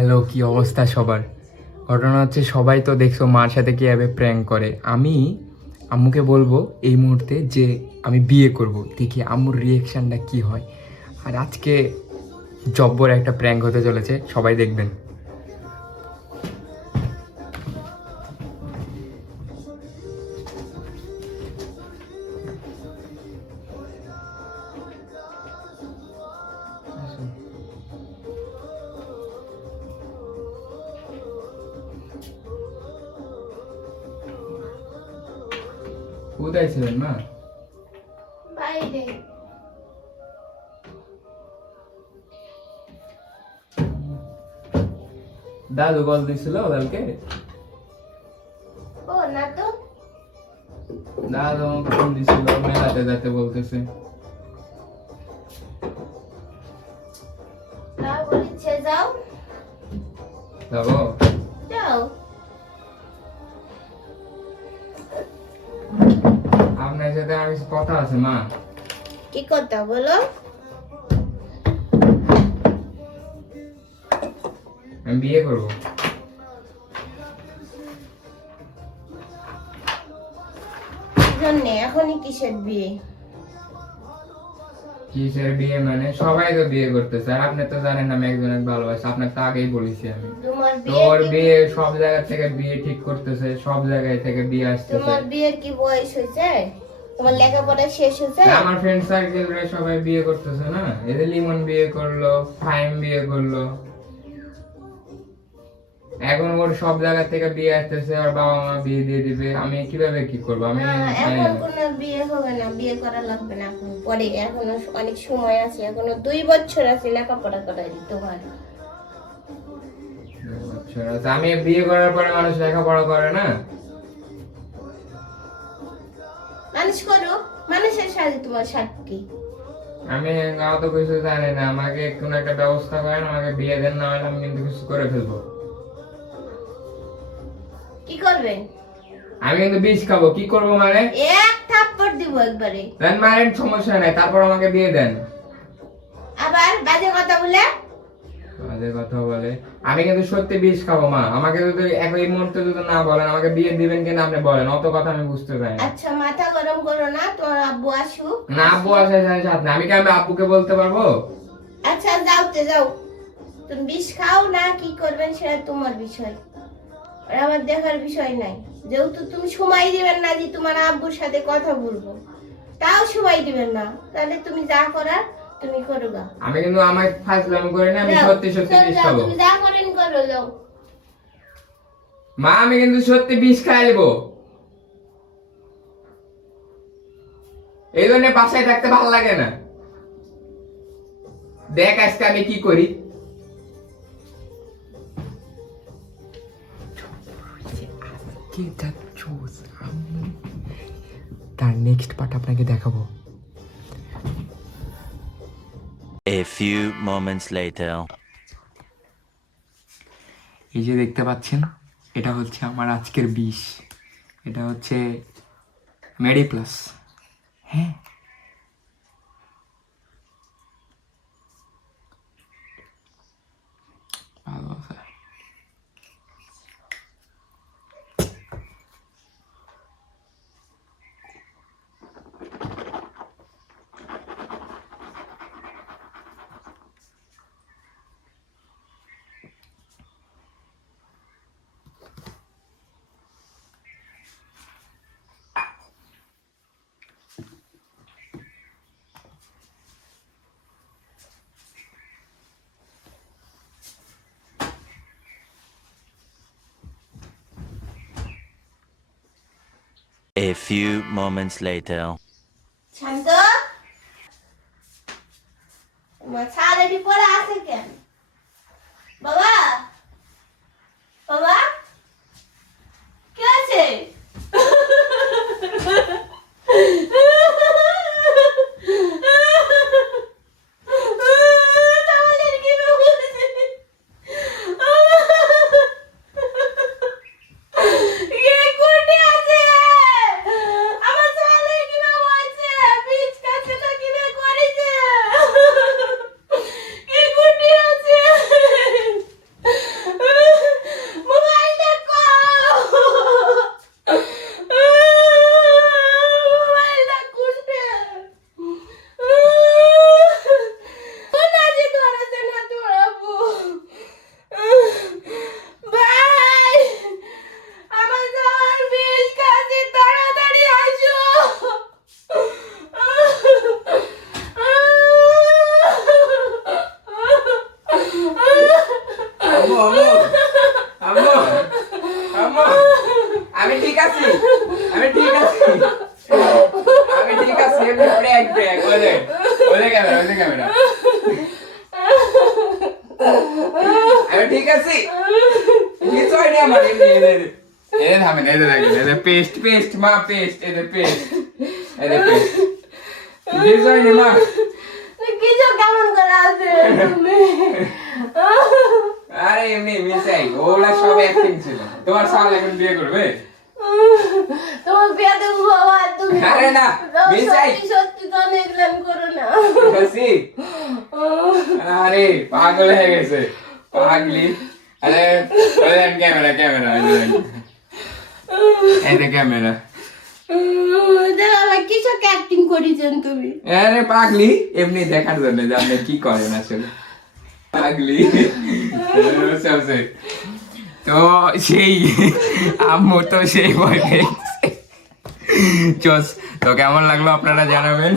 Hello, কি অবস্থা সবার? ঘটনা হচ্ছে সবাই তো দেখছো মার সাথে কীভাবে প্র্যাঙ্ক করে। আমি আম্মুকে বলবো এই মুহূর্তে যে আমি বিয়ে করব, দেখি আম্মুর রিয়েকশানটা কি হয়। আর আজকে জব্বর একটা প্র্যাঙ্ক হতে চলেছে, সবাই দেখবেন। কোথায় ছিলেন মা? বাইরে। দাদু কল দিছিল কালকে? ও না তো। দাদু আমাকে ফোন দিছিল, মেলাতে যেতে বলতেছে। না বলিছে যাও। যাবো? যাও। আপনার সাথে আর কিছু কথা আছে মা। কি কথা বলো? আমি বিয়ে করব। জন্যে এখনই কিসের বিয়ে? কিসের বিয়ে মানে? সবাই তো বিয়ে করতেছে, আর আপনি তো জানেন আমি একজনের ভালোবাসি, আপনার তো আগেই বলেছি আমি। তোমার তোর বিয়ে বিয়ে সব জায়গা থেকে বিয়ে ঠিক করতেছে, সব জায়গায় থেকে বিয়ে আসতেছে। তোমার বিয়ের কি বয়স হয়েছে? তোমার লেখাপড়া শেষ হয়েছে? আমার ফ্রেন্ড সার্কেলরা সবাই বিয়ে করতেছে না। এদের লিমন বিয়ে করলো, ফাইম বিয়ে করলো, এখন ওর সব জায়গা থেকে বিয়ে আসতেছে, আর বাবা মা বিয়ে দিয়ে দিবে। আমি কিভাবে কি করবো? আমি না, এখন কোনো বিয়ে হবে না, বিয়ে করা লাগবে না এখন, পরে এখনো অনেক সময় আছে, এখনো 2 বছর আছে লেখাপড়া করার তোমার। আচ্ছা, আমি বিয়ে করার পরে মানুষ লেখাপড়া করে না? মানুষ করো, মানুষের সাথে তোমার স্বার্থ কি? আমি অত কিছু জানি না, আমাকে কোনো একটা ব্যবস্থা করেন, আমাকে বিয়ে দেন, না হলে আমি কিন্তু কিছু করে ফেলবো। কি করবে? আমি কিন্তু বিষ খাবো। কি করবো মানে? এক থাপ্পড় দিব একবারে। দেন মারেন, সমস্যা নাই, তারপর আমাকে বিয়ে দেন। আবার বাজে কথা বলে? বাজে কথা বলে? আমি কিন্তু সত্যি বিষ খাবো মা। আমাকে যদি এই মুহূর্তে যদি না বলেন আমাকে বিয়ে দিবেন কিনা আপনি বলেন, অত কথা আমি বুঝতে চাই না। আচ্ছা, মাথা গরম করো না, তোমার আব্বু আসুক। না, আব্বু আসার সাথে না, আমি কি আমি আব্বুকে বলতে পারবো? আচ্ছা যাওতে যাও, তুমি বিষ খাও না কি করবেন সেটা তোমার বিষয়, আর আমার দেখার বিষয় নাই। যেহেতু তুমি সময় দিবেন না যে তোমার আব্বুর সাথে কথা বলবো, তাও সময় দিবেন না, তাহলে তুমি যা করার তুমি করো গা। আমি কিন্তু আমায় ফাজলামি করি না, আমি যাও, সত্যি সত্যি চল বিষ যাও, খাবো তুমি যা করেন করো, যাও। মা। আমি কিন্তু সত্যি বিষ খাই নেবো। এই জন্য বাসায় থাকতে ভালো লাগে না। দেখ আজকে আমি কি করি। তার নেক্সট পার্ট আপনাকে দেখাবো। A few moments later. এই যে দেখতে পাচ্ছেন, এটা হচ্ছে আমার আজকের বিষ। এটা হচ্ছে মেডি প্লাস। হ্যাঁ, ভালো আছে। A few moments later. শান্ত, তোমার ছাড়েরই পরে আছে কেন? বাবা, বাবা, কি আছে? তাহলে কি বলছে? কে কোটে আছে? আমার ছেলে কিভাবে হয়েছে? বীজ কাছে তো কিভাবে করেছে? কে কোটে আছে? আম্মু আম্মু আম্মু আম্মু আমি ঠিক আছি আমি ঠিক আছি আমি ঠিক আছি ব্রেক ব্রেক ওলে ওলে ক্যামেরা আমি ঠিক আছি কিছু হয়নি আমার এদের থামেন এদের দেখেন এদের পেস্ট পেস্ট মা পেস্ট এদের পেস্ট কিছু হয়নি মা কিছু কেমন করে আছে তুমি আরে এমনি মিসাই ওগুলা সব অ্যাক্টিং ছিল তোমার সাল এখন বিয়ে করবে তোমার বিয়াতে বাবা তুমি আরে না মিসাই সত্যি সত্যি তো নেগলেন করো না হাসি আরে পাগল হয়ে গেছে পাগলি আরে ওই ক্যামেরা ক্যামেরা এই যে ক্যামেরা দাদা কিছু অ্যাক্টিং করেছেন তুমি আরে পাগলি এমনি দেখার জন্য যে আপনি কি করেন আসলে পাগলি সবসে তো সেই আম্মু তো সেই ভয় পেয়েছে চস তো কেমন লাগলো আপনারা জানাবেন